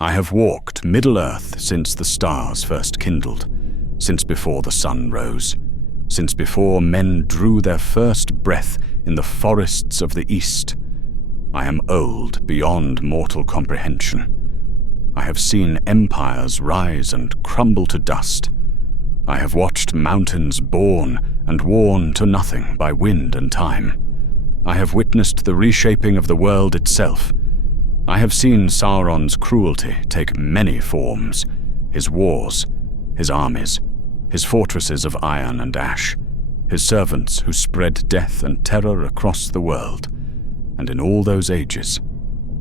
I have walked Middle-earth since the stars first kindled, since before the sun rose, since before men drew their first breath in the forests of the east. I am old beyond mortal comprehension. I have seen empires rise and crumble to dust. I have watched mountains born and worn to nothing by wind and time. I have witnessed the reshaping of the world itself. I have seen Sauron's cruelty take many forms, his wars, his armies, his fortresses of iron and ash, his servants who spread death and terror across the world. And in all those ages,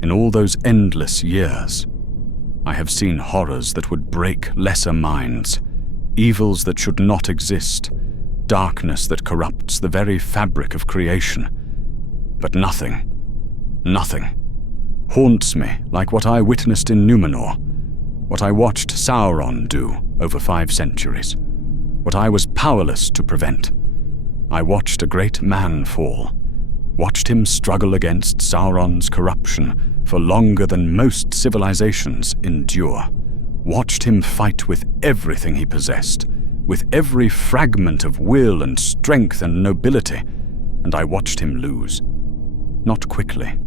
in all those endless years, I have seen horrors that would break lesser minds, evils that should not exist, darkness that corrupts the very fabric of creation. But nothing haunts me like what I witnessed in Numenor, what I watched Sauron do over 5 centuries, what I was powerless to prevent. I watched a great man fall, watched him struggle against Sauron's corruption for longer than most civilizations endure, watched him fight with everything he possessed, with every fragment of will and strength and nobility, and I watched him lose. Not quickly,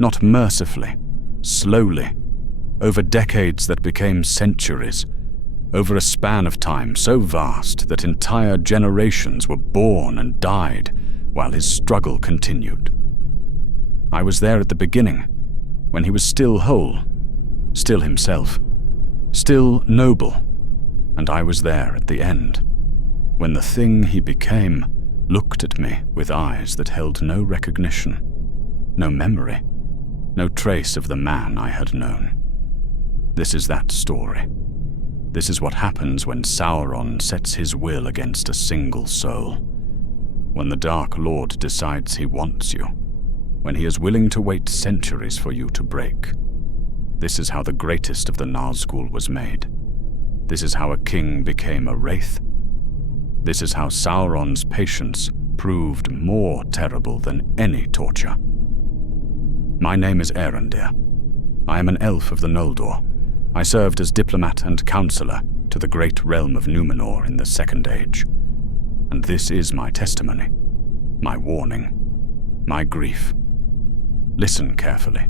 not mercifully, slowly, over decades that became centuries, over a span of time so vast that entire generations were born and died while his struggle continued. I was there at the beginning, when he was still whole, still himself, still noble, and I was there at the end, when the thing he became looked at me with eyes that held no recognition, no memory, no trace of the man I had known. This is that story. This is what happens when Sauron sets his will against a single soul. When the Dark Lord decides he wants you. When he is willing to wait centuries for you to break. This is how the greatest of the Nazgul was made. This is how a king became a wraith. This is how Sauron's patience proved more terrible than any torture. My name is Arendir. I am an elf of the Noldor. I served as diplomat and counselor to the great realm of Numenor in the Second Age. And this is my testimony, my warning, my grief. Listen carefully.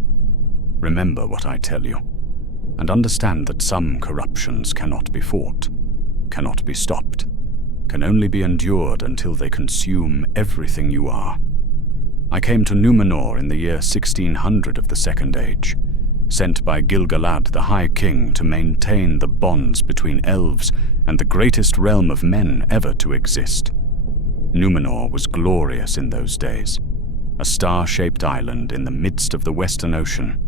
Remember what I tell you, and understand that some corruptions cannot be fought, cannot be stopped, can only be endured until they consume everything you are. I came to Numenor in the year 1600 of the Second Age, sent by Gil-galad the High King to maintain the bonds between elves and the greatest realm of men ever to exist. Numenor was glorious in those days, a star-shaped island in the midst of the Western Ocean,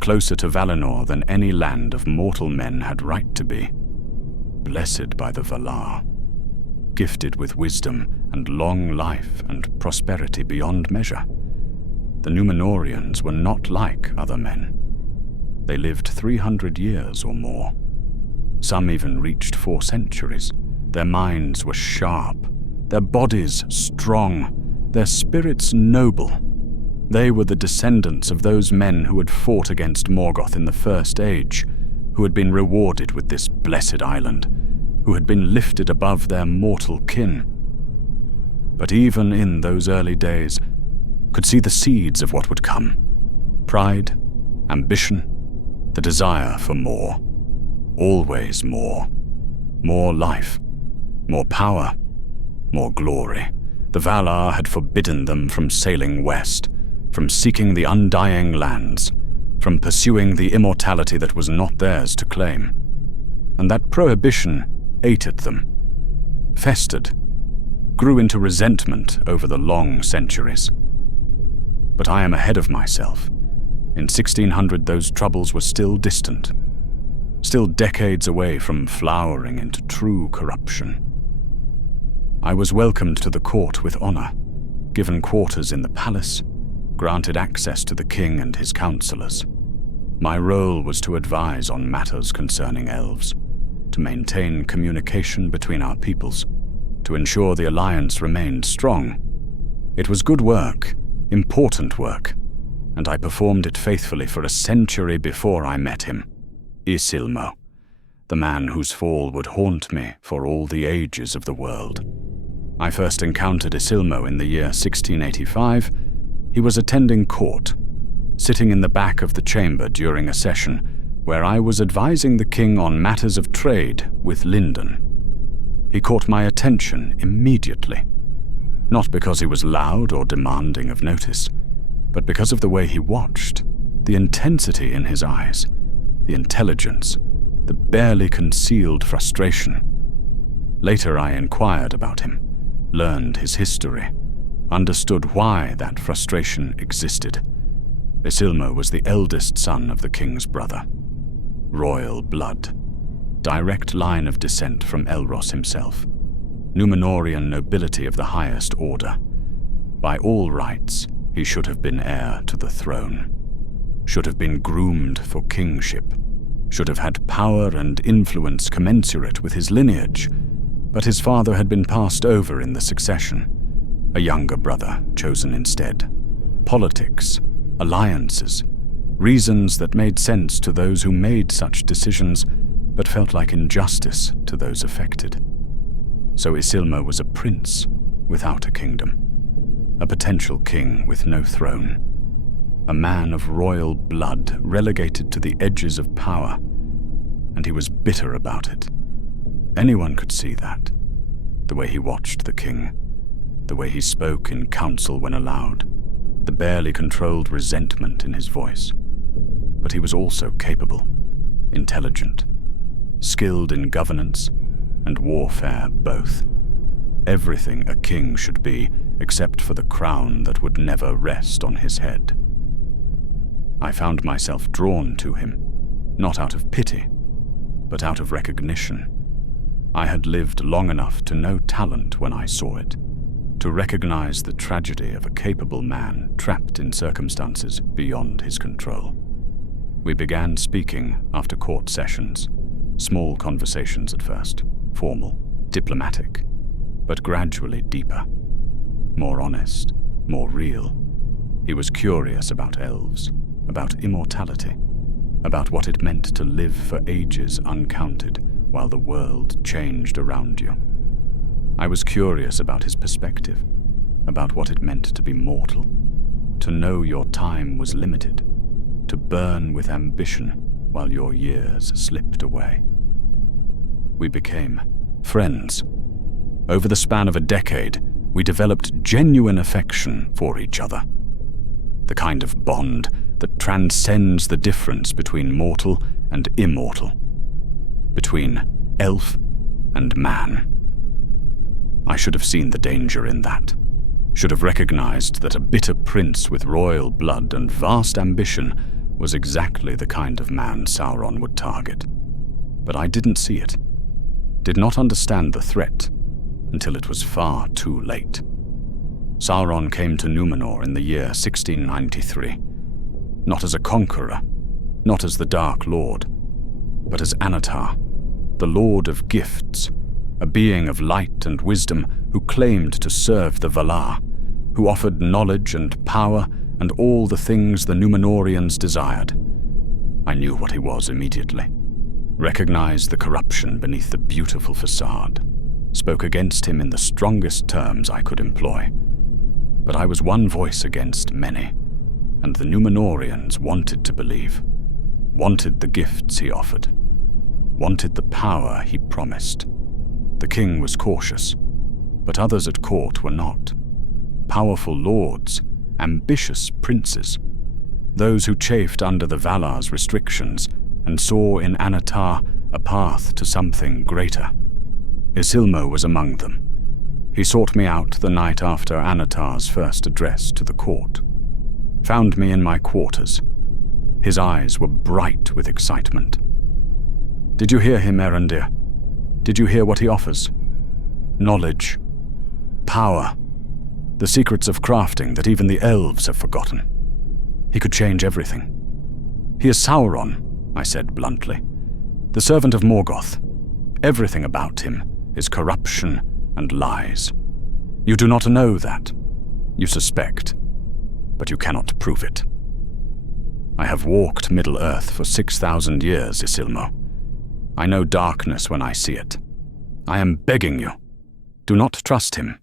closer to Valinor than any land of mortal men had right to be. Blessed by the Valar, gifted with wisdom and long life and prosperity beyond measure. The Numenorians were not like other men. They lived 300 years or more. Some even reached 4 centuries. Their minds were sharp, their bodies strong, their spirits noble. They were the descendants of those men who had fought against Morgoth in the First Age, who had been rewarded with this blessed island, who had been lifted above their mortal kin. But even in those early days, could see the seeds of what would come. Pride, ambition, the desire for more. Always more. More life, more power, more glory. The Valar had forbidden them from sailing west, from seeking the undying lands, from pursuing the immortality that was not theirs to claim. And that prohibition ate at them, festered, grew into resentment over the long centuries. But I am ahead of myself. In 1600, those troubles were still distant, still decades away from flowering into true corruption. I was welcomed to the court with honor, given quarters in the palace, granted access to the king and his counselors. My role was to advise on matters concerning elves, to maintain communication between our peoples, to ensure the alliance remained strong. It was good work, important work, and I performed it faithfully for a century before I met him. Isilmo, the man whose fall would haunt me for all the ages of the world. I first encountered Isilmo in the year 1685. He was attending court, sitting in the back of the chamber during a session where I was advising the king on matters of trade with Lindon. He caught my attention immediately, not because he was loud or demanding of notice, but because of the way he watched, the intensity in his eyes, the intelligence, the barely concealed frustration. Later I inquired about him, learned his history, understood why that frustration existed. Isilmo was the eldest son of the king's brother. Royal blood. Direct line of descent from Elros himself. Numenorian nobility of the highest order. By all rights, he should have been heir to the throne. Should have been groomed for kingship. Should have had power and influence commensurate with his lineage. But his father had been passed over in the succession. A younger brother chosen instead. Politics, alliances, reasons that made sense to those who made such decisions, but felt like injustice to those affected. So Isilmo was a prince without a kingdom, a potential king with no throne, a man of royal blood relegated to the edges of power, and he was bitter about it. Anyone could see that, the way he watched the king, the way he spoke in council when allowed, the barely controlled resentment in his voice. But he was also capable, intelligent, skilled in governance and warfare both. Everything a king should be, except for the crown that would never rest on his head. I found myself drawn to him, not out of pity, but out of recognition. I had lived long enough to know talent when I saw it, to recognize the tragedy of a capable man trapped in circumstances beyond his control. We began speaking after court sessions, small conversations at first, formal, diplomatic, but gradually deeper, more honest, more real. He was curious about elves, about immortality, about what it meant to live for ages uncounted while the world changed around you. I was curious about his perspective, about what it meant to be mortal, to know your time was limited, to burn with ambition while your years slipped away. We became friends. Over the span of a decade, we developed genuine affection for each other. The kind of bond that transcends the difference between mortal and immortal, between elf and man. I should have seen the danger in that, should have recognized that a bitter prince with royal blood and vast ambition was exactly the kind of man Sauron would target. But I didn't see it, did not understand the threat until it was far too late. Sauron came to Numenor in the year 1693, not as a conqueror, not as the Dark Lord, but as Annatar, the Lord of Gifts, a being of light and wisdom who claimed to serve the Valar, who offered knowledge and power and all the things the Numenorians desired. I knew what he was immediately, recognized the corruption beneath the beautiful facade, spoke against him in the strongest terms I could employ. But I was one voice against many, and the Numenorians wanted to believe, wanted the gifts he offered, wanted the power he promised. The king was cautious, but others at court were not. Powerful lords, ambitious princes, those who chafed under the Valar's restrictions and saw in Annatar a path to something greater. Isilmo was among them. He sought me out the night after Annatar's first address to the court, found me in my quarters. His eyes were bright with excitement. "Did you hear him, Arendir? Did you hear what he offers? Knowledge, power, the secrets of crafting that even the elves have forgotten. He could change everything. He is Sauron," I said bluntly, "the servant of Morgoth. Everything about him is corruption and lies. You do not know that. You suspect, but you cannot prove it." I have walked Middle-earth for 6,000 years, Isilmo. I know darkness when I see it. I am begging you. Do not trust him.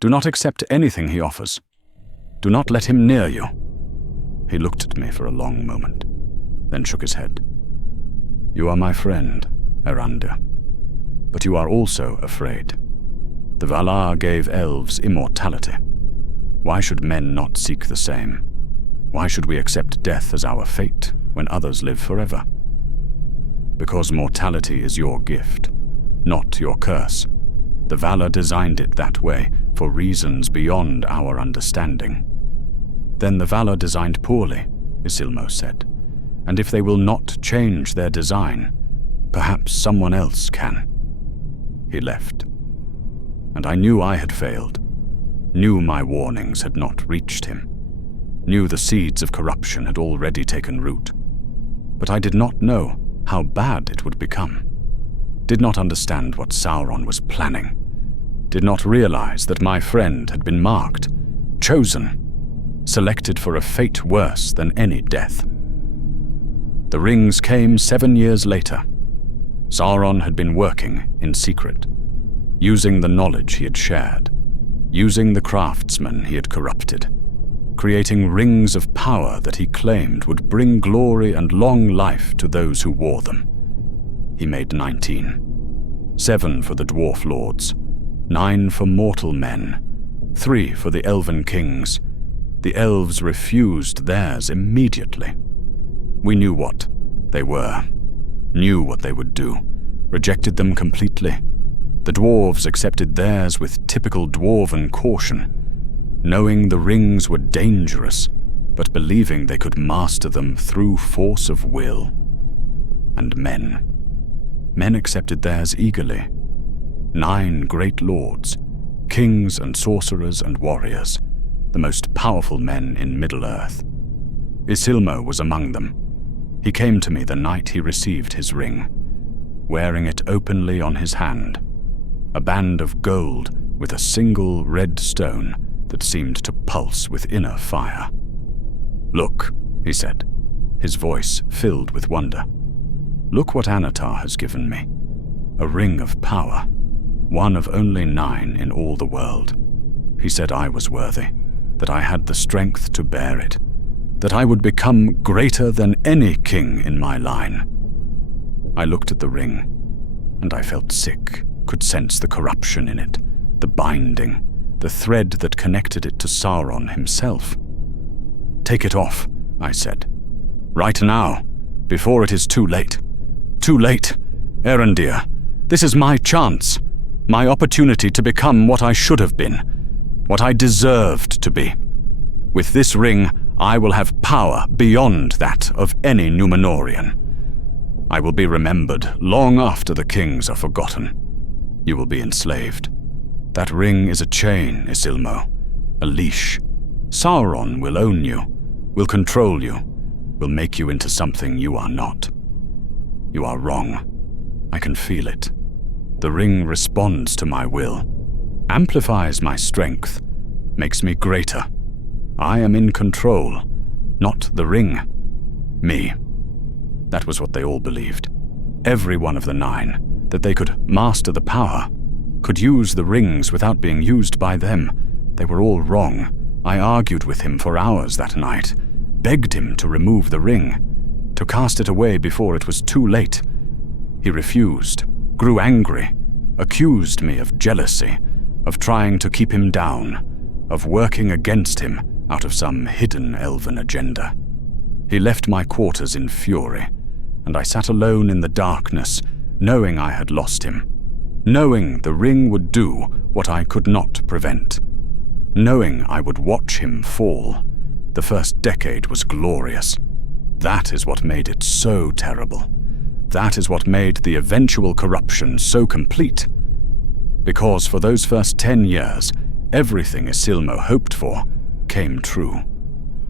Do not accept anything he offers. Do not let him near you." He looked at me for a long moment, then shook his head. "You are my friend, Arendir. But you are also afraid. The Valar gave elves immortality. Why should men not seek the same? Why should we accept death as our fate when others live forever? Because mortality is your gift, not your curse. The Valar designed it that way for reasons beyond our understanding." "Then the Valar designed poorly," Isilmo said. "And if they will not change their design, perhaps someone else can." He left. And I knew I had failed, knew my warnings had not reached him, knew the seeds of corruption had already taken root. But I did not know how bad it would become, did not understand what Sauron was planning, did not realize that my friend had been marked, chosen, selected for a fate worse than any death. The rings came 7 years later. Sauron had been working in secret, using the knowledge he had shared, using the craftsmen he had corrupted, creating rings of power that he claimed would bring glory and long life to those who wore them. He made 19. 7 for the dwarf lords, 9 for mortal men, 3 for the elven kings. The elves refused theirs immediately. We knew what they were, knew what they would do, rejected them completely. The dwarves accepted theirs with typical dwarven caution, knowing the rings were dangerous, but believing they could master them through force of will. And men accepted theirs eagerly. 9 great lords, kings and sorcerers and warriors, the most powerful men in Middle-earth. Isilmo was among them. He came to me the night he received his ring, wearing it openly on his hand, a band of gold with a single red stone that seemed to pulse with inner fire. "Look," he said, his voice filled with wonder. "Look what Anatar has given me. A ring of power, one of only 9 in all the world. He said I was worthy, that I had the strength to bear it, that I would become greater than any king in my line." I looked at the ring, and I felt sick, could sense the corruption in it, the binding, the thread that connected it to Sauron himself. "Take it off," I said. "Right now, before it is too late. Too late, Arendir. This is my chance, my opportunity to become what I should have been, what I deserved to be. With this ring, I will have power beyond that of any Numenorian. I will be remembered long after the kings are forgotten. You will be enslaved. That ring is a chain, Isilmo, a leash. Sauron will own you, will control you, will make you into something you are not. You are wrong. I can feel it. The ring responds to my will, amplifies my strength, makes me greater. I am in control, not the ring. Me. That was what they all believed. Every one of the 9, that they could master the power, could use the rings without being used by them. They were all wrong. I argued with him for hours that night, begged him to remove the ring, to cast it away before it was too late. He refused, grew angry, accused me of jealousy, of trying to keep him down, of working against him out of some hidden elven agenda. He left my quarters in fury, and I sat alone in the darkness, knowing I had lost him, knowing the ring would do what I could not prevent, knowing I would watch him fall. The first decade was glorious. That is what made it so terrible. That is what made the eventual corruption so complete. Because for those first 10 years, everything Isilmo hoped for came true.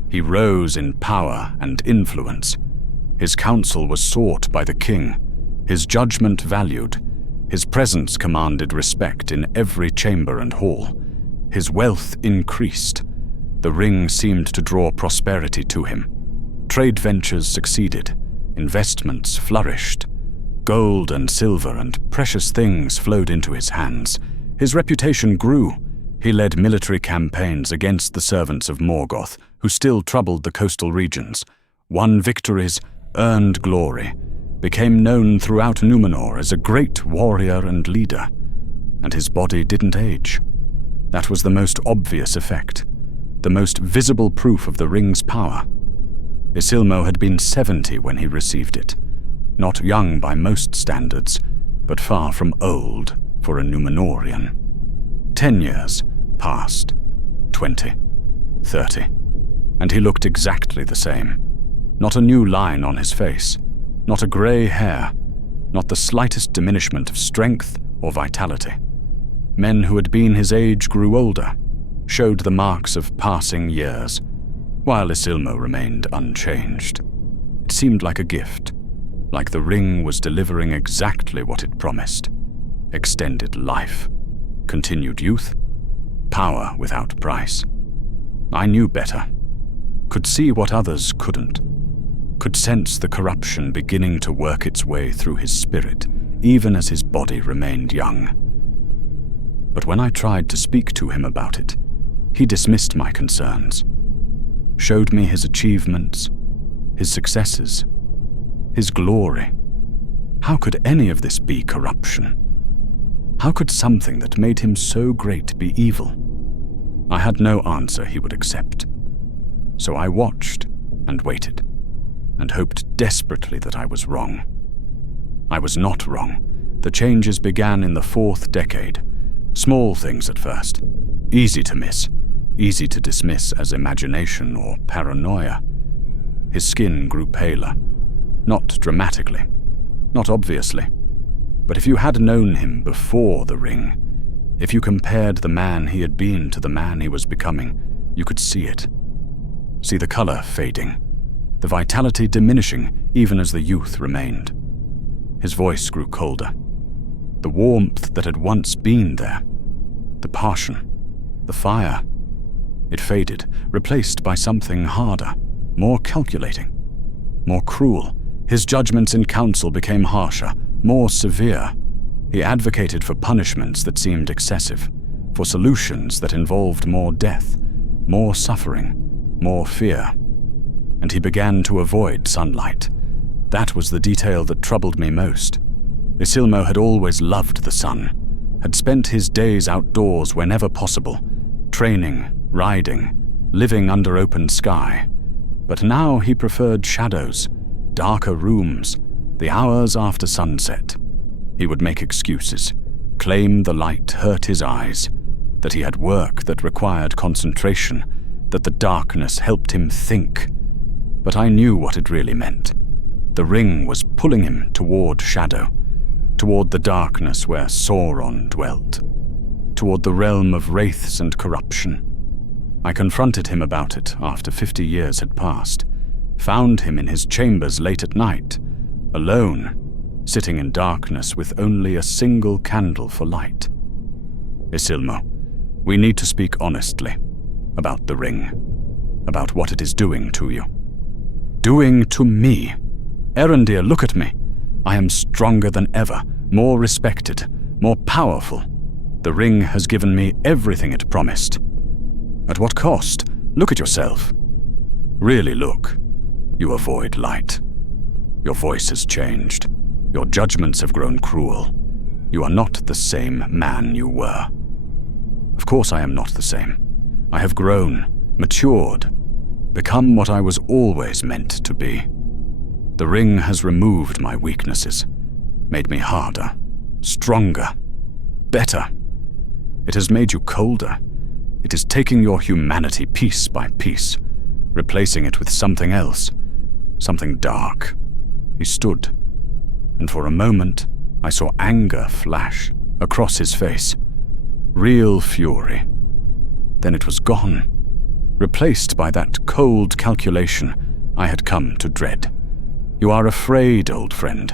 He rose in power and influence. His counsel was sought by the king, his judgment valued, his presence commanded respect in every chamber and hall. His wealth increased. The ring seemed to draw prosperity to him. Trade ventures succeeded, investments flourished. Gold and silver and precious things flowed into his hands. His reputation grew. He led military campaigns against the servants of Morgoth, who still troubled the coastal regions, won victories, earned glory, became known throughout Numenor as a great warrior and leader. And his body didn't age. That was the most obvious effect, the most visible proof of the ring's power. Isilmo had been 70 when he received it, not young by most standards, but far from old for a Numenorian. 10 years passed, 20, 30, and he looked exactly the same. Not a new line on his face, not a grey hair, not the slightest diminishment of strength or vitality. Men who had been his age grew older, showed the marks of passing years, while Isilmo remained unchanged. It seemed like a gift, like the ring was delivering exactly what it promised. Extended life, continued youth, power without price. I knew better, could see what others couldn't, could sense the corruption beginning to work its way through his spirit, even as his body remained young. But when I tried to speak to him about it, he dismissed my concerns, showed me his achievements, his successes, his glory. How could any of this be corruption? How could something that made him so great be evil? I had no answer he would accept. So I watched and waited, and hoped desperately that I was wrong. I was not wrong. The changes began in the 4th decade. Small things at first, easy to miss, easy to dismiss as imagination or paranoia. His skin grew paler, not dramatically, not obviously. But if you had known him before the ring, if you compared the man he had been to the man he was becoming, you could see it. See the color fading, the vitality diminishing even as the youth remained. His voice grew colder. The warmth that had once been there, the passion, the fire, it faded, replaced by something harder, more calculating, more cruel. His judgments in council became harsher, more severe. He advocated for punishments that seemed excessive, for solutions that involved more death, more suffering, more fear. And he began to avoid sunlight. That was the detail that troubled me most. Isilmo had always loved the sun, had spent his days outdoors whenever possible, training, riding, living under open sky. But now he preferred shadows, darker rooms, the hours after sunset. He would make excuses, claim the light hurt his eyes, that he had work that required concentration, that the darkness helped him think. But I knew what it really meant. The ring was pulling him toward shadow, toward the darkness where Sauron dwelt, toward the realm of wraiths and corruption. I confronted him about it after 50 years had passed, found him in his chambers late at night, alone, sitting in darkness with only a single candle for light. Isilmo, we need to speak honestly about the ring, about what it is doing to you. Doing to me. Arendir, look at me. I am stronger than ever, more respected, more powerful. The ring has given me everything it promised. At what cost? Look at yourself. Really look. You avoid light. Your voice has changed. Your judgments have grown cruel. You are not the same man you were. Of course I am not the same. I have grown, matured, become what I was always meant to be. The ring has removed my weaknesses, made me harder, stronger, better. It has made you colder. It is taking your humanity piece by piece, replacing it with something else, something dark. He stood, and for a moment I saw anger flash across his face, real fury. Then it was gone, replaced by that cold calculation I had come to dread. You are afraid, old friend,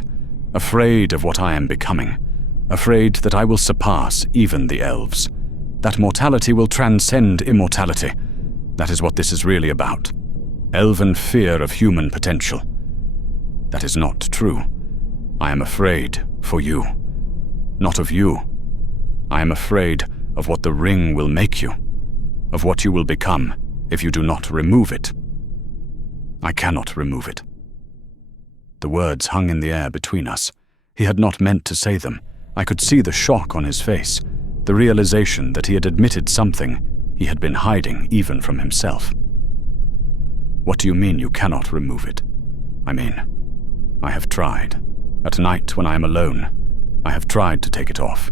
afraid of what I am becoming, afraid that I will surpass even the elves, that mortality will transcend immortality. That is what this is really about. elven fear of human potential. That is not true. I am afraid for you. Not of you. I am afraid of what the ring will make you, of what you will become if you do not remove it. I cannot remove it. The words hung in the air between us. He had not meant to say them. I could see the shock on his face, the realization that he had admitted something he had been hiding even from himself. What do you mean you cannot remove it? I mean, I have tried. At night when I am alone, I have tried to take it off,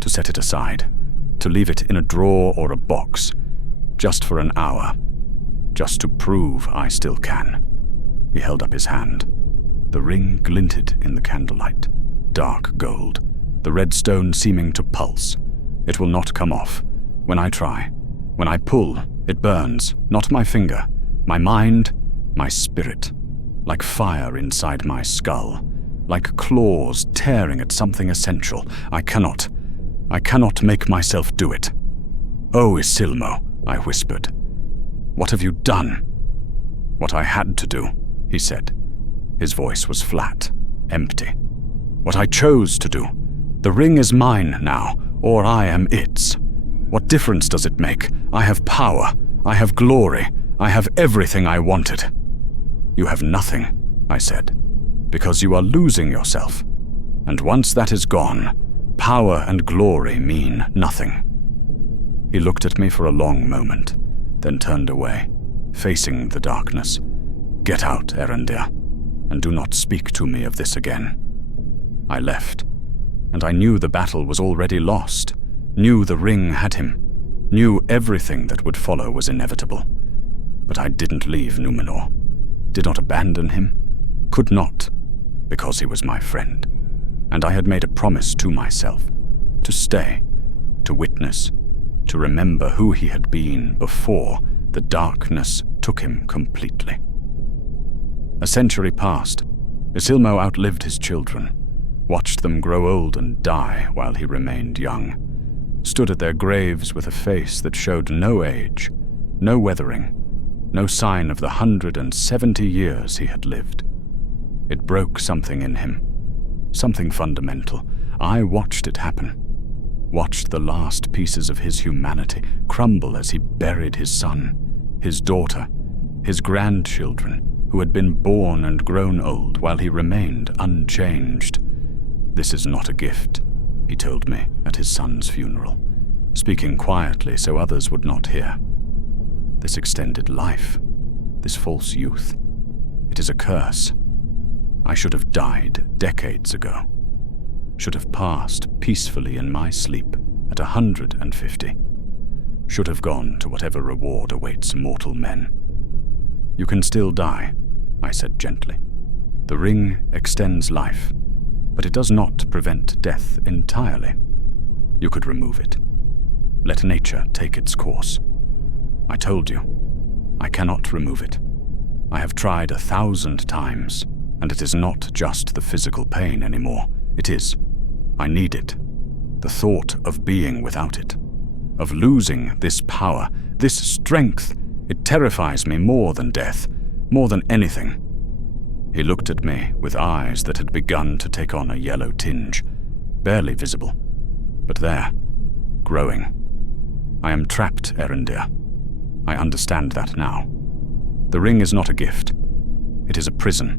to set it aside, to leave it in a drawer or a box, just for an hour, just to prove I still can. He held up his hand. The ring glinted in the candlelight, dark gold, the red stone seeming to pulse. It will not come off. When I try, when I pull, it burns, not my finger, my mind, my spirit, like fire inside my skull, like claws tearing at something essential. I cannot make myself do it. Oh, Isilmo, I whispered. What have you done? What I had to do, he said. His voice was flat, empty. What I chose to do. The ring is mine now, or I am its. What difference does it make? I have power. I have glory. I have everything I wanted. You have nothing, I said, because you are losing yourself. And once that is gone, power and glory mean nothing. He looked at me for a long moment, then turned away, facing the darkness. Get out, Arendir, and do not speak to me of this again. I left, and I knew the battle was already lost, knew the ring had him, knew everything that would follow was inevitable. But I didn't leave Numenor, did not abandon him, could not, because he was my friend, and I had made a promise to myself, to stay, to witness, to remember who he had been before the darkness took him completely. A century passed. Isilmo outlived his children, watched them grow old and die while he remained young, stood at their graves with a face that showed no age, no weathering, no sign of the 170 years he had lived. It broke something in him, something fundamental. I watched it happen, watched the last pieces of his humanity crumble as he buried his son, his daughter, his grandchildren, who had been born and grown old while he remained unchanged. This is not a gift, he told me at his son's funeral, speaking quietly so others would not hear. This extended life, this false youth, it is a curse. I should have died decades ago, should have passed peacefully in my sleep at 150, should have gone to whatever reward awaits mortal men. You can still die, I said gently. The ring extends life, but it does not prevent death entirely. You could remove it. Let nature take its course. I told you, I cannot remove it. I have tried 1,000 times, and it is not just the physical pain anymore. It is. I need it. The thought of being without it, of losing this power, this strength, it terrifies me more than death, more than anything. He looked at me with eyes that had begun to take on a yellow tinge, barely visible, but there, growing. I am trapped, Arendir. I understand that now. The ring is not a gift. It is a prison,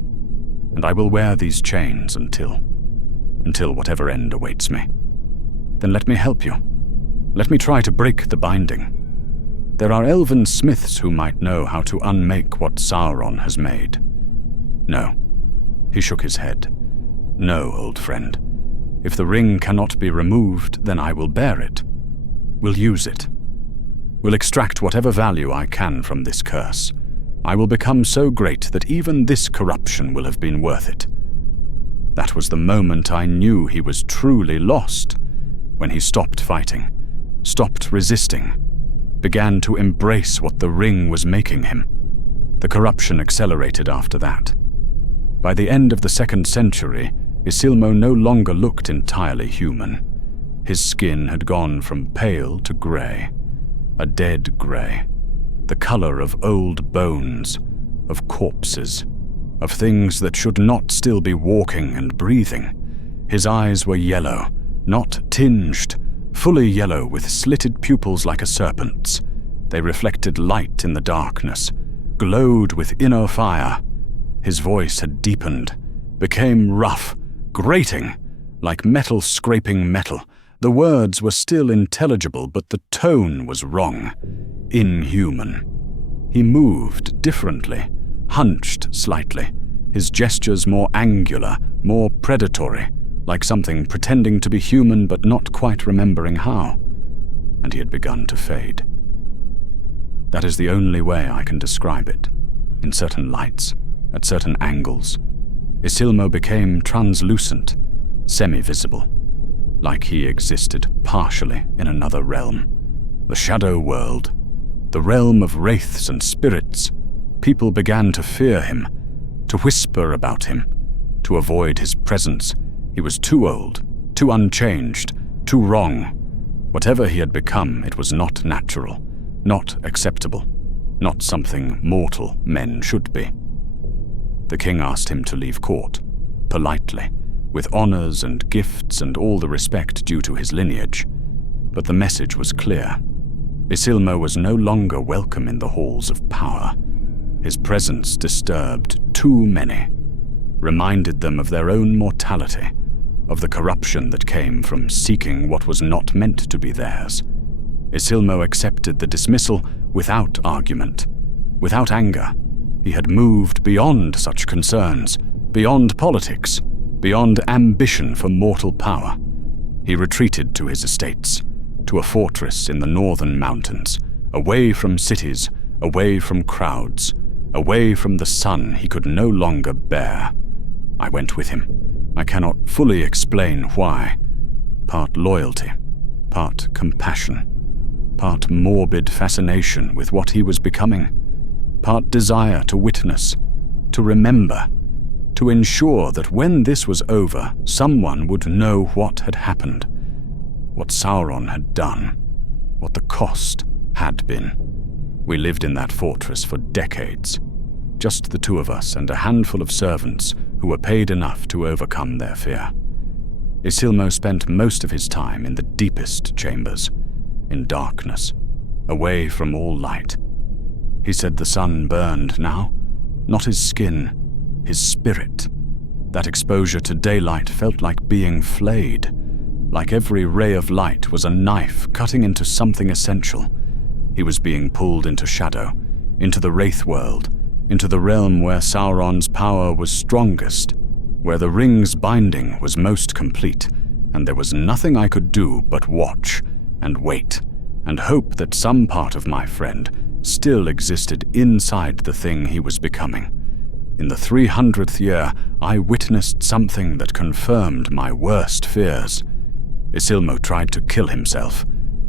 and I will wear these chains until whatever end awaits me. Then let me help you. Let me try to break the binding. There are elven smiths who might know how to unmake what Sauron has made. No. He shook his head. No, old friend. If the ring cannot be removed, then I will bear it. Will use it. Will extract whatever value I can from this curse. I will become so great that even this corruption will have been worth it. That was the moment I knew he was truly lost, when he stopped fighting, stopped resisting, began to embrace what the ring was making him. The corruption accelerated after that. By the end of the 2nd century, Isilmo no longer looked entirely human. His skin had gone from pale to grey, a dead grey, the color of old bones, of corpses, of things that should not still be walking and breathing. His eyes were yellow, not tinged, fully yellow with slitted pupils like a serpent's. They reflected light in the darkness, glowed with inner fire. His voice had deepened, became rough, grating, like metal scraping metal. The words were still intelligible, but the tone was wrong, inhuman. He moved differently, hunched slightly, his gestures more angular, more predatory, like something pretending to be human but not quite remembering how. And he had begun to fade. That is the only way I can describe it. In certain lights, at certain angles, Isilmo became translucent, semi-visible, like he existed partially in another realm. The shadow world, the realm of wraiths and spirits. People began to fear him, to whisper about him, to avoid his presence. He was too old, too unchanged, too wrong. Whatever he had become, it was not natural, not acceptable, not something mortal men should be. The king asked him to leave court, politely, with honors and gifts and all the respect due to his lineage. But the message was clear. Isilmo was no longer welcome in the halls of power. His presence disturbed too many, reminded them of their own mortality, of the corruption that came from seeking what was not meant to be theirs. Isilmo accepted the dismissal without argument, without anger. He had moved beyond such concerns, beyond politics, beyond ambition for mortal power. He retreated to his estates, to a fortress in the northern mountains, away from cities, away from crowds, away from the sun he could no longer bear. I went with him. I cannot fully explain why. Part loyalty, part compassion, part morbid fascination with what he was becoming, part desire to witness, to remember, to ensure that when this was over, someone would know what had happened, what Sauron had done, what the cost had been. We lived in that fortress for decades, just the two of us and a handful of servants who were paid enough to overcome their fear. Isilmo spent most of his time in the deepest chambers, in darkness, away from all light. He said the sun burned now, not his skin, his spirit. That exposure to daylight felt like being flayed, like every ray of light was a knife cutting into something essential. He was being pulled into shadow, into the wraith world, into the realm where Sauron's power was strongest, where the ring's binding was most complete, and there was nothing I could do but watch and wait and hope that some part of my friend still existed inside the thing he was becoming. In the 300th year, I witnessed something that confirmed my worst fears. Isilmo tried to kill himself.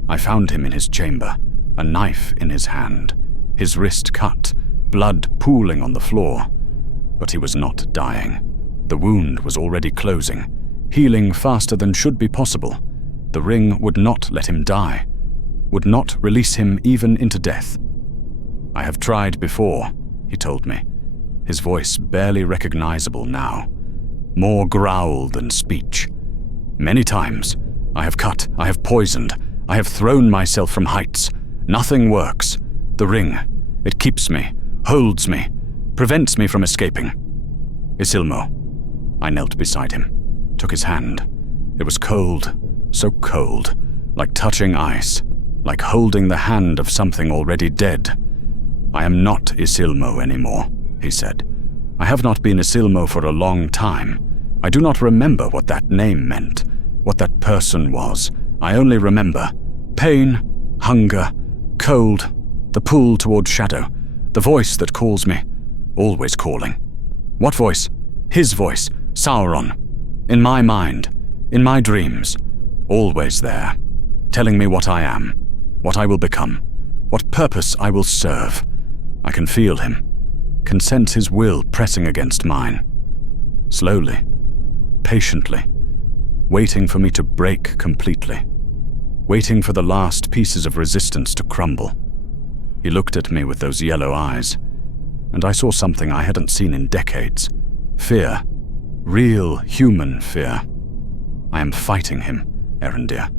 I found him in his chamber, a knife in his hand, his wrist cut, blood pooling on the floor. But he was not dying. The wound was already closing, healing faster than should be possible. The ring would not let him die, would not release him even into death. I have tried before, he told me, his voice barely recognizable now, more growl than speech. Many times, I have cut, I have poisoned, I have thrown myself from heights. Nothing works. The ring, it keeps me, holds me, prevents me from escaping. Isilmo. I knelt beside him, took his hand. It was cold, so cold, like touching ice, like holding the hand of something already dead. I am not Isilmo anymore, he said. I have not been Isilmo for a long time. I do not remember what that name meant, what that person was. I only remember pain, hunger, cold, the pull toward shadow, the voice that calls me, always calling. What voice? His voice, Sauron. In my mind, in my dreams, always there, telling me what I am, what I will become, what purpose I will serve. I can feel him, can sense his will pressing against mine. Slowly, patiently, waiting for me to break completely, waiting for the last pieces of resistance to crumble. He looked at me with those yellow eyes, and I saw something I hadn't seen in decades. Fear. Real human fear. I am fighting him, Arendir.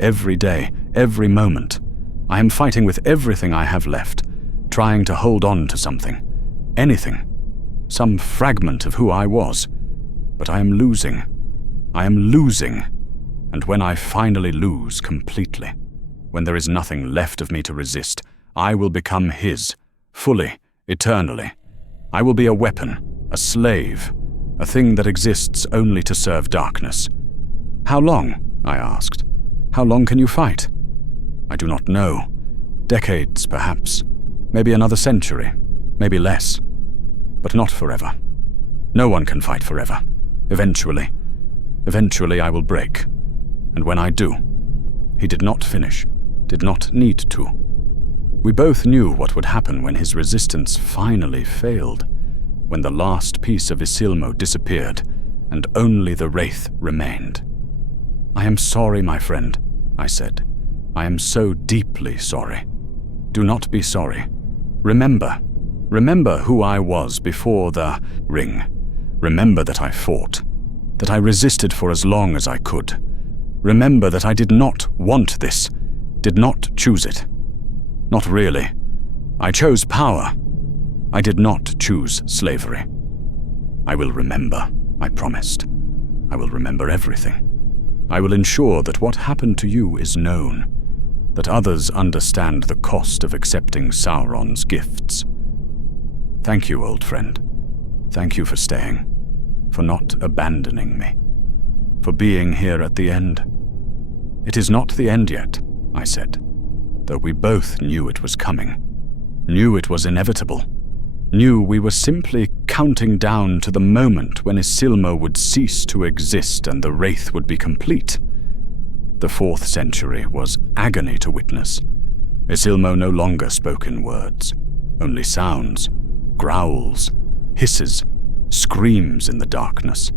Every day, every moment. I am fighting with everything I have left, trying to hold on to something. Anything. Some fragment of who I was. But I am losing. I am losing. And when I finally lose completely, when there is nothing left of me to resist, I will become his, fully, eternally. I will be a weapon, a slave, a thing that exists only to serve darkness. How long? I asked. How long can you fight? I do not know. Decades, perhaps. Maybe another century. Maybe less. But not forever. No one can fight forever. Eventually. Eventually I will break. And when I do, he did not finish, did not need to. We both knew what would happen when his resistance finally failed, when the last piece of Isilmo disappeared, and only the wraith remained. I am sorry, my friend, I said. I am so deeply sorry. Do not be sorry. Remember who I was before the ring. Remember that I fought, that I resisted for as long as I could. Remember that I did not want this, did not choose it. Not really. I chose power. I did not choose slavery. I will remember, I promised. I will remember everything. I will ensure that what happened to you is known, that others understand the cost of accepting Sauron's gifts. Thank you, old friend. Thank you for staying, for not abandoning me, for being here at the end. It is not the end yet, I said, though we both knew it was coming, knew it was inevitable, knew we were simply counting down to the moment when Isilmo would cease to exist and the wraith would be complete. The 4th century was agony to witness. Isilmo no longer spoke in words, only sounds, growls, hisses, screams in the darkness.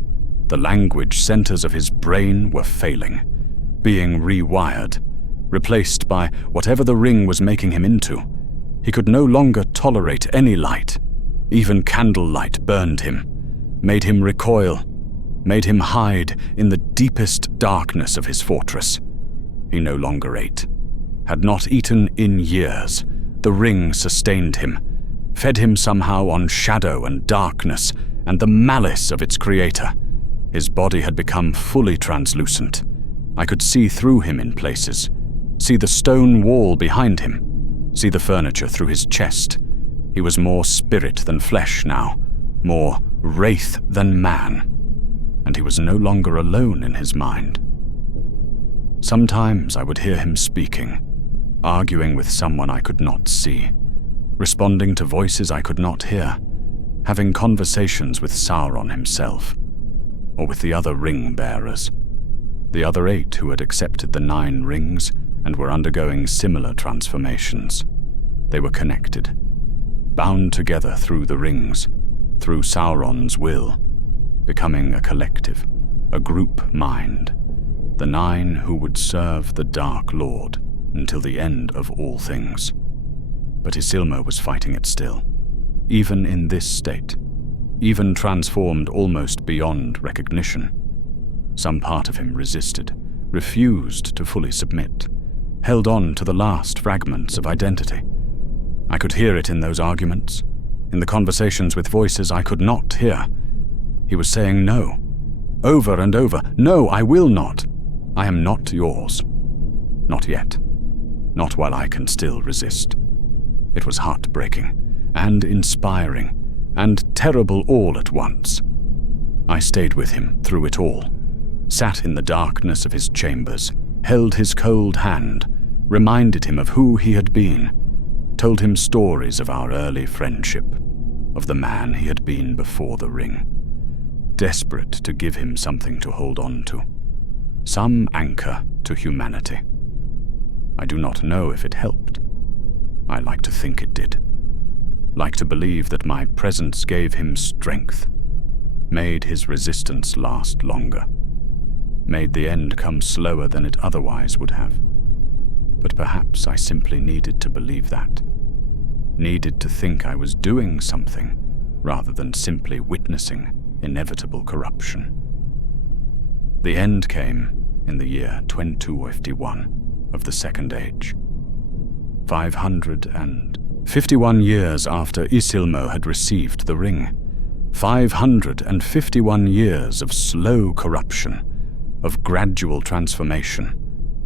The language centers of his brain were failing, being rewired, replaced by whatever the ring was making him into. He could no longer tolerate any light. Even candlelight burned him, made him recoil, made him hide in the deepest darkness of his fortress. He no longer ate, had not eaten in years. The ring sustained him, fed him somehow on shadow and darkness and the malice of its creator. His body had become fully translucent. I could see through him in places, see the stone wall behind him, see the furniture through his chest. He was more spirit than flesh now, more wraith than man, and he was no longer alone in his mind. Sometimes I would hear him speaking, arguing with someone I could not see, responding to voices I could not hear, having conversations with Sauron himself, or with the other ring-bearers, the other 8 who had accepted the 9 rings and were undergoing similar transformations. They were connected, bound together through the rings, through Sauron's will, becoming a collective, a group mind, the 9 who would serve the Dark Lord until the end of all things. But Isilmo was fighting it still, even in this state, even transformed almost beyond recognition. Some part of him resisted, refused to fully submit, held on to the last fragments of identity. I could hear it in those arguments, in the conversations with voices I could not hear. He was saying no, over and over. No, I will not. I am not yours. Not yet. Not while I can still resist. It was heartbreaking, and inspiring, and terrible all at once. I stayed with him through it all, sat in the darkness of his chambers, held his cold hand, reminded him of who he had been, told him stories of our early friendship, of the man he had been before the ring, desperate to give him something to hold on to, some anchor to humanity. I do not know if it helped. I like to think it did. Like to believe that my presence gave him strength, made his resistance last longer, made the end come slower than it otherwise would have. But perhaps I simply needed to believe that. needed to think I was doing something rather than simply witnessing inevitable corruption. The end came in the year 2251 of the Second Age. 551 years after Isilmo had received the ring. 551 years of slow corruption, of gradual transformation,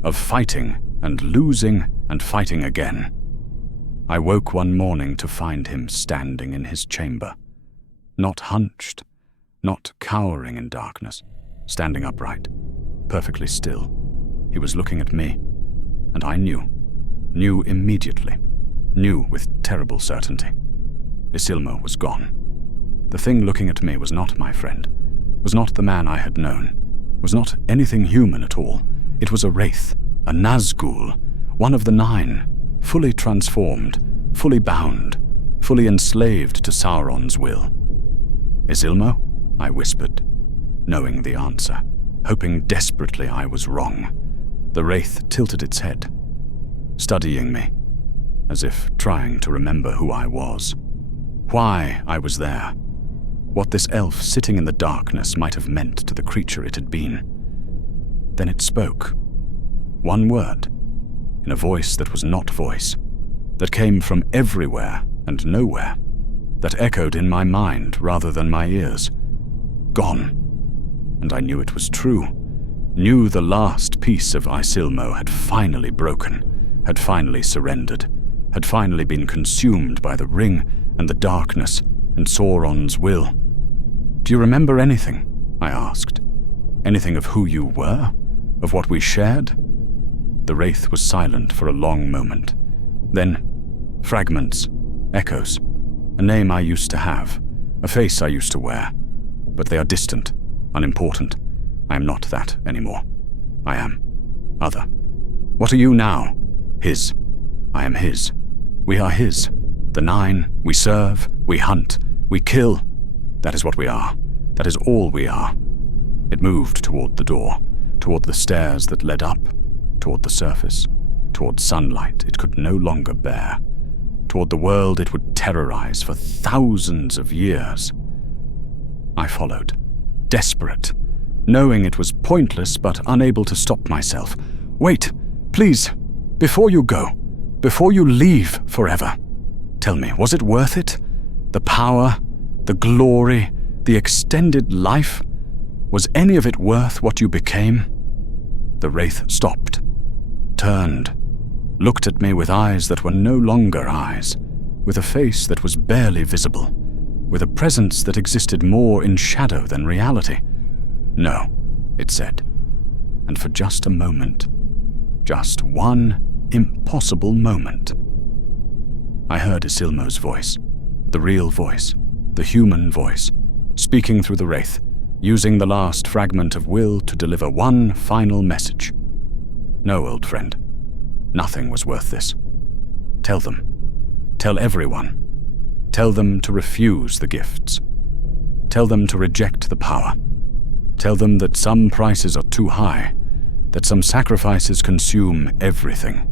of fighting and losing and fighting again. I woke one morning to find him standing in his chamber, not hunched, not cowering in darkness, standing upright, perfectly still. He was looking at me, and I knew immediately, knew with terrible certainty. Isilmo was gone. The thing looking at me was not my friend, was not the man I had known, was not anything human at all. It was a wraith, a Nazgul, one of the 9, fully transformed, fully bound, fully enslaved to Sauron's will. Isilmo? I whispered, knowing the answer, hoping desperately I was wrong. The wraith tilted its head, studying me, as if trying to remember who I was, why I was there, what this elf sitting in the darkness might have meant to the creature it had been. Then it spoke. One word, in a voice that was not voice, that came from everywhere and nowhere, that echoed in my mind rather than my ears. Gone. And I knew it was true. Knew the last piece of Isilmo had finally broken, had finally surrendered, had finally been consumed by the ring and the darkness and Sauron's will. Do you remember anything? I asked. Anything of who you were? Of what we shared? The wraith was silent for a long moment. Then, fragments, echoes, a name I used to have, a face I used to wear. But they are distant, unimportant. I am not that anymore. I am other. What are you now? His. I am his. We are his. The 9, we serve, we hunt, we kill. That is what we are. That is all we are. It moved toward the door, toward the stairs that led up, toward the surface, toward sunlight it could no longer bear, toward the world it would terrorize for thousands of years. I followed, desperate, knowing it was pointless but unable to stop myself. Wait, please, before you go, before you leave forever, tell me, was it worth it? The power, the glory, the extended life? Was any of it worth what you became? The wraith stopped, turned, looked at me with eyes that were no longer eyes, with a face that was barely visible, with a presence that existed more in shadow than reality. No, it said, and for just a moment, just one impossible moment. I heard Isilmo's voice, the real voice, the human voice, speaking through the wraith, using the last fragment of will to deliver one final message. No, old friend, nothing was worth this. Tell them. Tell everyone. Tell them to refuse the gifts. Tell them to reject the power. Tell them that some prices are too high, that some sacrifices consume everything.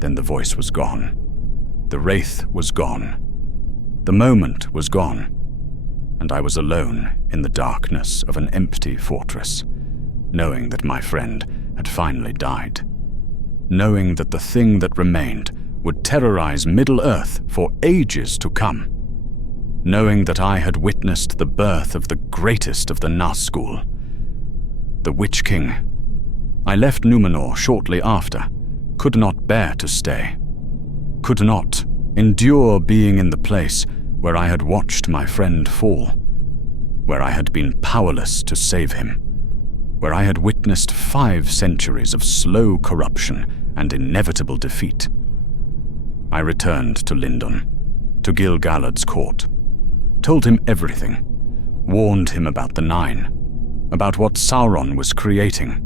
Then the voice was gone. The wraith was gone. The moment was gone. And I was alone in the darkness of an empty fortress, knowing that my friend had finally died. Knowing that the thing that remained would terrorize Middle-earth for ages to come. Knowing that I had witnessed the birth of the greatest of the Nazgul, the Witch King. I left Numenor shortly after, could not bear to stay. Could not endure being in the place where I had watched my friend fall, where I had been powerless to save him, where I had witnessed 5 centuries of slow corruption and inevitable defeat. I returned to Lindon, to Gil-galad's court, told him everything, warned him about the 9, about what Sauron was creating,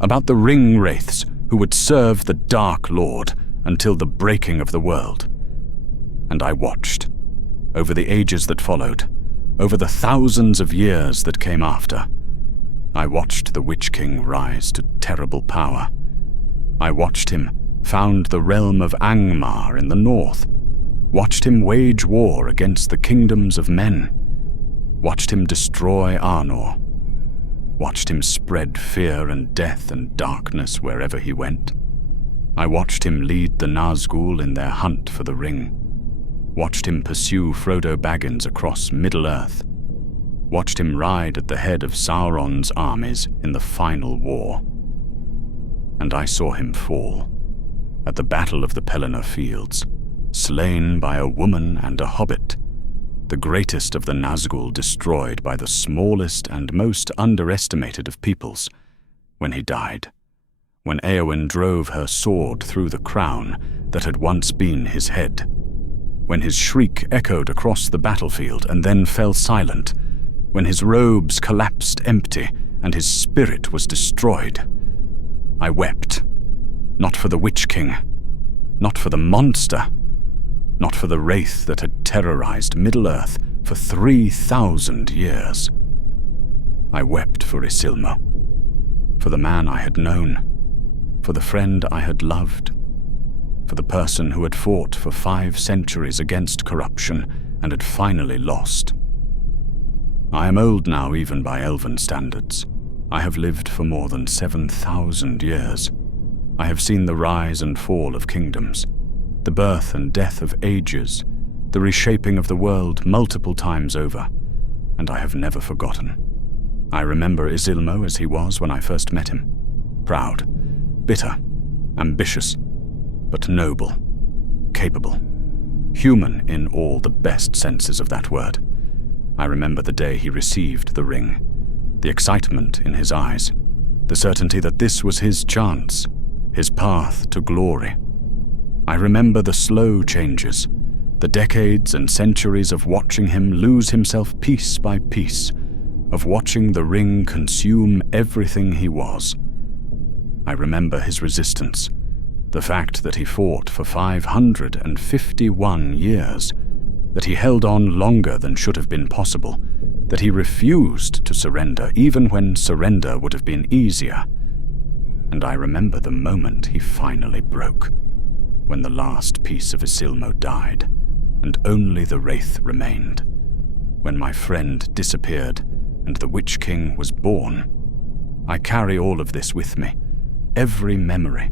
about the ring wraiths who would serve the Dark Lord until the breaking of the world. And I watched, over the ages that followed, over the thousands of years that came after. I watched the Witch King rise to terrible power. I watched him found the realm of Angmar in the north, watched him wage war against the kingdoms of men, watched him destroy Arnor, watched him spread fear and death and darkness wherever he went. I watched him lead the Nazgul in their hunt for the ring, watched him pursue Frodo Baggins across Middle-earth, watched him ride at the head of Sauron's armies in the final war. And I saw him fall at the Battle of the Pelennor Fields, slain by a woman and a hobbit, the greatest of the Nazgul destroyed by the smallest and most underestimated of peoples, when he died, when Éowyn drove her sword through the crown that had once been his head, when his shriek echoed across the battlefield and then fell silent, when his robes collapsed empty and his spirit was destroyed. I wept, not for the Witch King, not for the monster, not for the wraith that had terrorized Middle-earth for 3,000 years. I wept for Isilmo, for the man I had known, for the friend I had loved, for the person who had fought for 5 centuries against corruption and had finally lost. I am old now even by elven standards. I have lived for more than 7,000 years. I have seen the rise and fall of kingdoms, the birth and death of ages, the reshaping of the world multiple times over, and I have never forgotten. I remember Isilmo as he was when I first met him. Proud, bitter, ambitious, but noble, capable, human in all the best senses of that word. I remember the day he received the ring, the excitement in his eyes, the certainty that this was his chance, his path to glory. I remember the slow changes, the decades and centuries of watching him lose himself piece by piece, of watching the ring consume everything he was. I remember his resistance, the fact that he fought for 551 years, that he held on longer than should have been possible, that he refused to surrender even when surrender would have been easier. And I remember the moment he finally broke, when the last piece of Isilmo died, and only the wraith remained, when my friend disappeared and the Witch King was born. I carry all of this with me, every memory,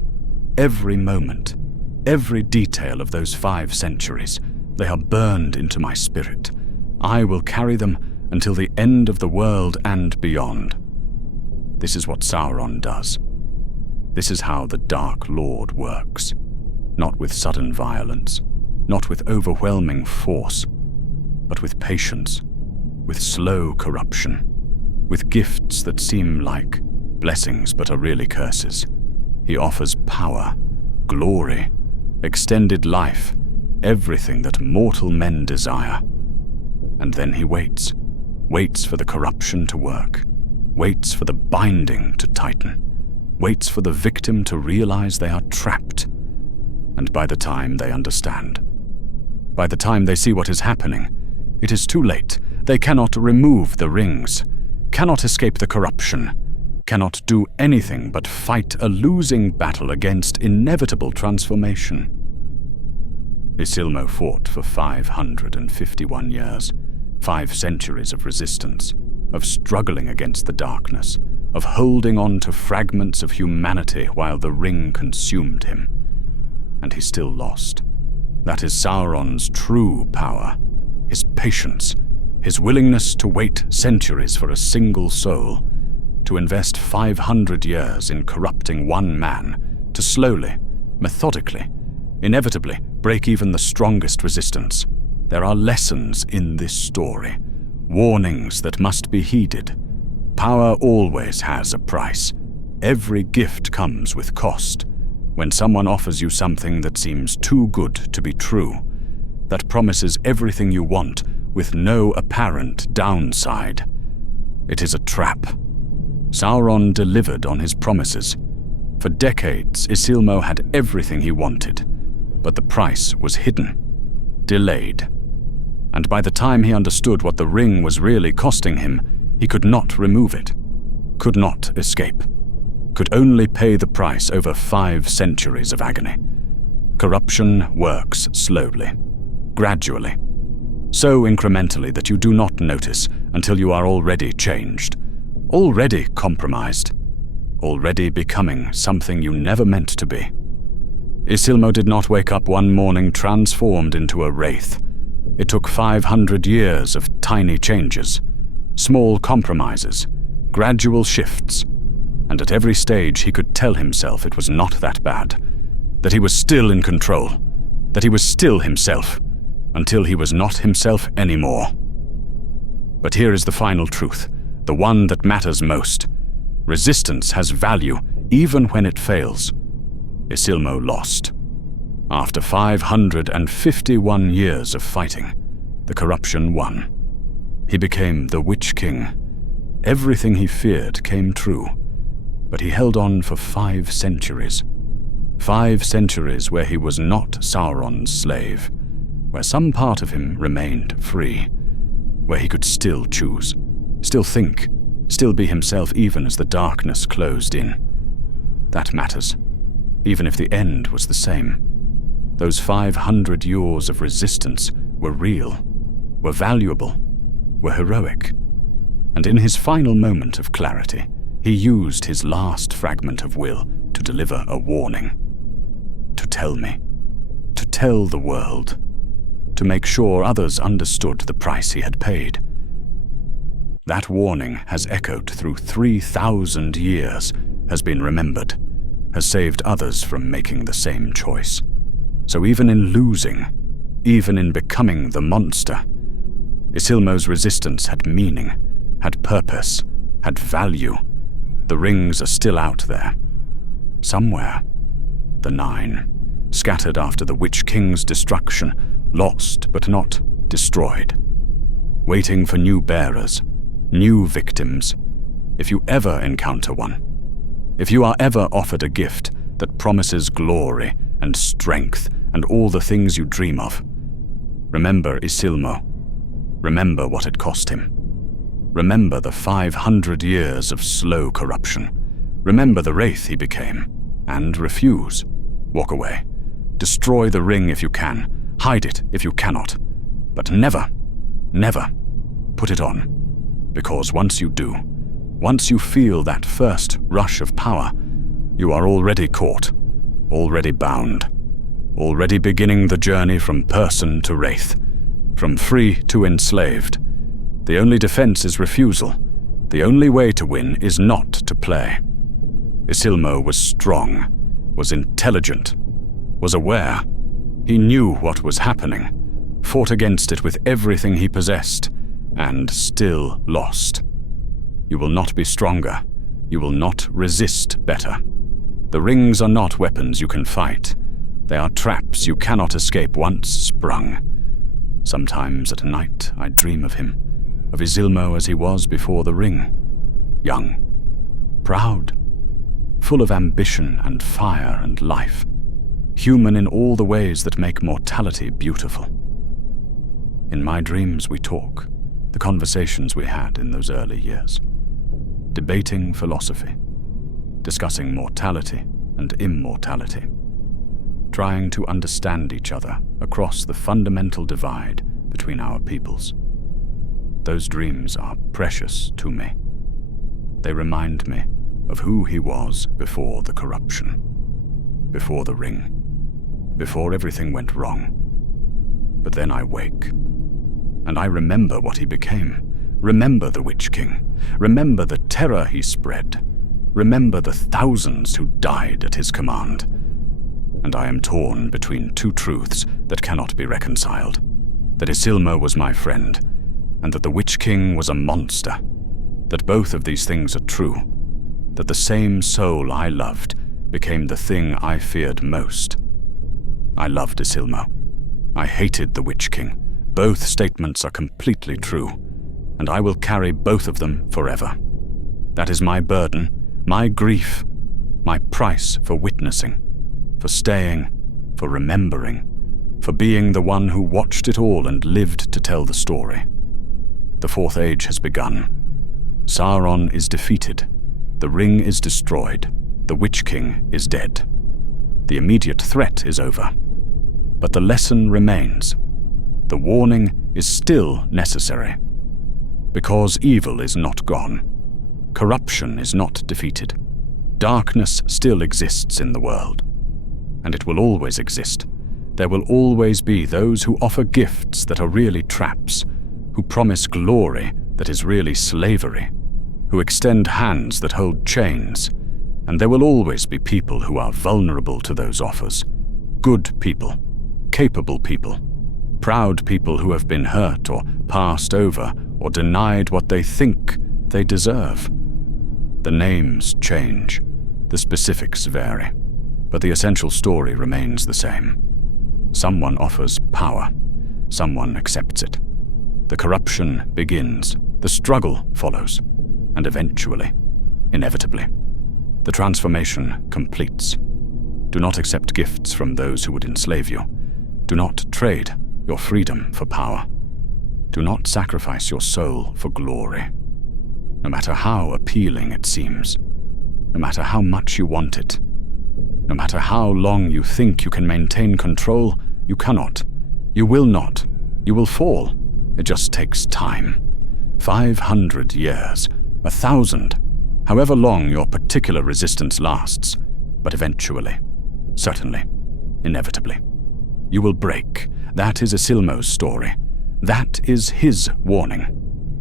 every moment, every detail of those 5 centuries. They are burned into my spirit. I will carry them until the end of the world and beyond. This is what Sauron does. This is how the Dark Lord works. Not with sudden violence, not with overwhelming force, but with patience, with slow corruption, with gifts that seem like blessings but are really curses. He offers power, glory, extended life, everything that mortal men desire. And then he waits for the corruption to work, waits for the binding to tighten, waits for the victim to realize they are trapped. And by the time they understand, by the time they see what is happening, it is too late. They cannot remove the rings, cannot escape the corruption, cannot do anything but fight a losing battle against inevitable transformation. Isilmo fought for 551 years, 5 centuries of resistance, of struggling against the darkness, of holding on to fragments of humanity while the ring consumed him. And he still lost. That is Sauron's true power, his patience, his willingness to wait centuries for a single soul, to invest 500 years in corrupting one man, to slowly, methodically, inevitably break even the strongest resistance. There are lessons in this story, warnings that must be heeded. Power always has a price. Every gift comes with cost. When someone offers you something that seems too good to be true, that promises everything you want with no apparent downside, it is a trap. Sauron delivered on his promises. For decades, Isilmo had everything he wanted, but the price was hidden, delayed. And by the time he understood what the ring was really costing him, he could not remove it, could not escape, could only pay the price over 5 centuries of agony. Corruption works slowly. gradually. So incrementally that you do not notice until you are already changed, already compromised, already becoming something you never meant to be. Isilmo did not wake up one morning transformed into a wraith. It took 500 years of tiny changes, small compromises, gradual shifts, and at every stage he could tell himself it was not that bad, that he was still in control, that he was still himself, until he was not himself anymore. But here is the final truth, the one that matters most. Resistance has value even when it fails. Isilmo lost. After 551 years of fighting, the corruption won. He became the Witch King. Everything he feared came true, but he held on for 5 centuries. 5 centuries where he was not Sauron's slave, where some part of him remained free, where he could still choose, still think, still be himself even as the darkness closed in. That matters, even if the end was the same. Those 500 years of resistance were real, were valuable, were heroic. And in his final moment of clarity, he used his last fragment of will to deliver a warning. To tell me, to tell the world, to make sure others understood the price he had paid. That warning has echoed through 3,000 years, has been remembered, has saved others from making the same choice. So even in losing, even in becoming the monster, Isilmo's resistance had meaning, had purpose, had value. The rings are still out there. Somewhere. The 9, scattered after the Witch King's destruction, lost but not destroyed. Waiting for new bearers, new victims, if you ever encounter one. If you are ever offered a gift that promises glory and strength and all the things you dream of, remember Isilmo. Remember what it cost him. Remember the 500 years of slow corruption. Remember the wraith he became. And refuse. Walk away. Destroy the ring if you can. Hide it if you cannot. But never, never put it on. Because once you do, once you feel that first rush of power, you are already caught, already bound, already beginning the journey from person to wraith, from free to enslaved. The only defense is refusal. The only way to win is not to play. Isilmo was strong, was intelligent, was aware. He knew what was happening, fought against it with everything he possessed, and still lost. You will not be stronger. You will not resist better. The rings are not weapons you can fight. They are traps you cannot escape once sprung. Sometimes at night I dream of him, of Isilmo as he was before the ring. Young, proud, full of ambition and fire and life, human in all the ways that make mortality beautiful. In my dreams we talk, the conversations we had in those early years, debating philosophy, discussing mortality and immortality, trying to understand each other across the fundamental divide between our peoples. Those dreams are precious to me. They remind me of who he was before the corruption, before the ring, before everything went wrong. But then I wake, and I remember what he became. Remember the Witch King. Remember the terror he spread. Remember the thousands who died at his command. And I am torn between 2 truths that cannot be reconciled. That Isilmo was my friend, and that the Witch King was a monster. That both of these things are true. That the same soul I loved became the thing I feared most. I loved Isilmo. I hated the Witch King. Both statements are completely true, and I will carry both of them forever. That is my burden, my grief, my price for witnessing, for staying, for remembering, for being the one who watched it all and lived to tell the story. The Fourth Age has begun. Sauron is defeated. The ring is destroyed. The Witch King is dead. The immediate threat is over. But the lesson remains. the warning is still necessary. Because evil is not gone. Corruption is not defeated. Darkness still exists in the world. And it will always exist. There will always be those who offer gifts that are really traps, who promise glory that is really slavery, who extend hands that hold chains, and there will always be people who are vulnerable to those offers. Good people, capable people, proud people who have been hurt or passed over or denied what they think they deserve. The names change, the specifics vary, but the essential story remains the same. Someone offers power, someone accepts it. The corruption begins, the struggle follows, and eventually, inevitably, the transformation completes. Do not accept gifts from those who would enslave you. Do not trade your freedom for power. Do not sacrifice your soul for glory. No matter how appealing it seems, no matter how much you want it, no matter how long you think you can maintain control, you cannot. You will not. You will fall. It just takes time. 500 years, 1,000, however long your particular resistance lasts, but eventually, certainly, inevitably, you will break. That is Isilmo's story. That is his warning.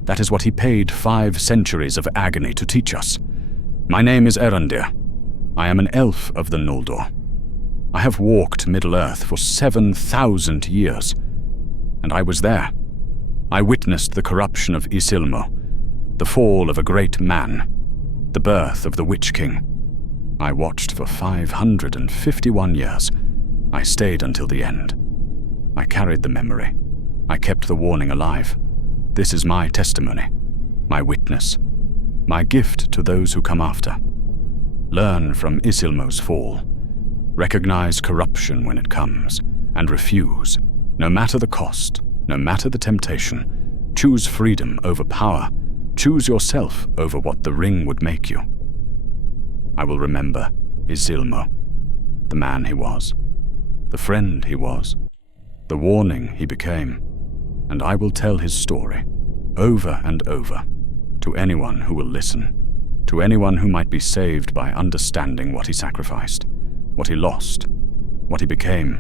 That is what he paid 5 centuries of agony to teach us. My name is Arendir. I am an elf of the Noldor. I have walked Middle-earth for 7,000 years, and I was there. I witnessed the corruption of Isilmo, the fall of a great man, the birth of the Witch King. I watched for 551 years. I stayed until the end. I carried the memory. I kept the warning alive. This is my testimony, my witness, my gift to those who come after. Learn from Isilmo's fall. Recognize corruption when it comes, and refuse, no matter the cost, no matter the temptation. Choose freedom over power. Choose yourself over what the ring would make you. I will remember Isilmo, the man he was, the friend he was, the warning he became, and I will tell his story, over and over, to anyone who will listen, to anyone who might be saved by understanding what he sacrificed, what he lost, what he became.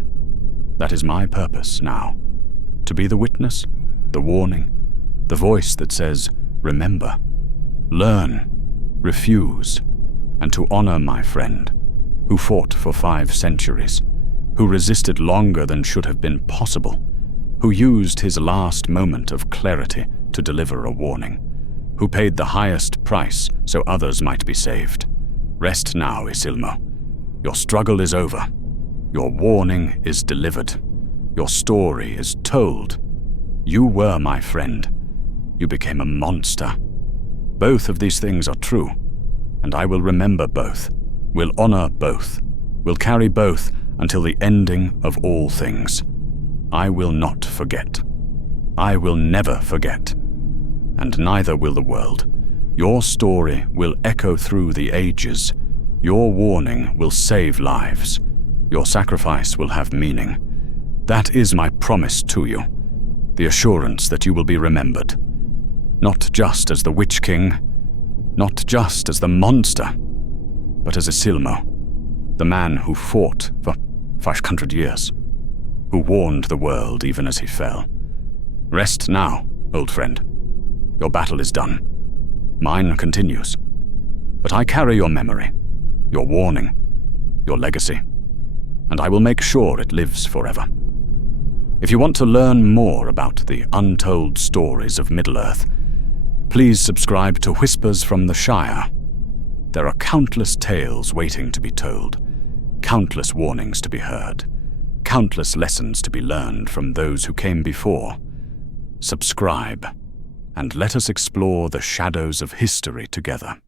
That is my purpose now, to be the witness, the warning, the voice that says, remember, learn, refuse, and to honor my friend, who fought for 5 centuries, who resisted longer than should have been possible, who used his last moment of clarity to deliver a warning, who paid the highest price so others might be saved. Rest now, Isilmo. Your struggle is over. Your warning is delivered. Your story is told. You were my friend. You became a monster. Both of these things are true, and I will remember both, will honor both, will carry both until the ending of all things. I will not forget. I will never forget. And neither will the world. Your story will echo through the ages. Your warning will save lives. Your sacrifice will have meaning. That is my promise to you, the assurance that you will be remembered. Not just as the Witch King, not just as the monster, but as Isilmo, the man who fought for 500 years, who warned the world even as he fell. Rest now, old friend. Your battle is done. Mine continues. But I carry your memory, your warning, your legacy, and I will make sure it lives forever. If you want to learn more about the untold stories of Middle-earth, please subscribe to Whispers from the Shire. There are countless tales waiting to be told, countless warnings to be heard, countless lessons to be learned from those who came before. Subscribe, and let us explore the shadows of history together.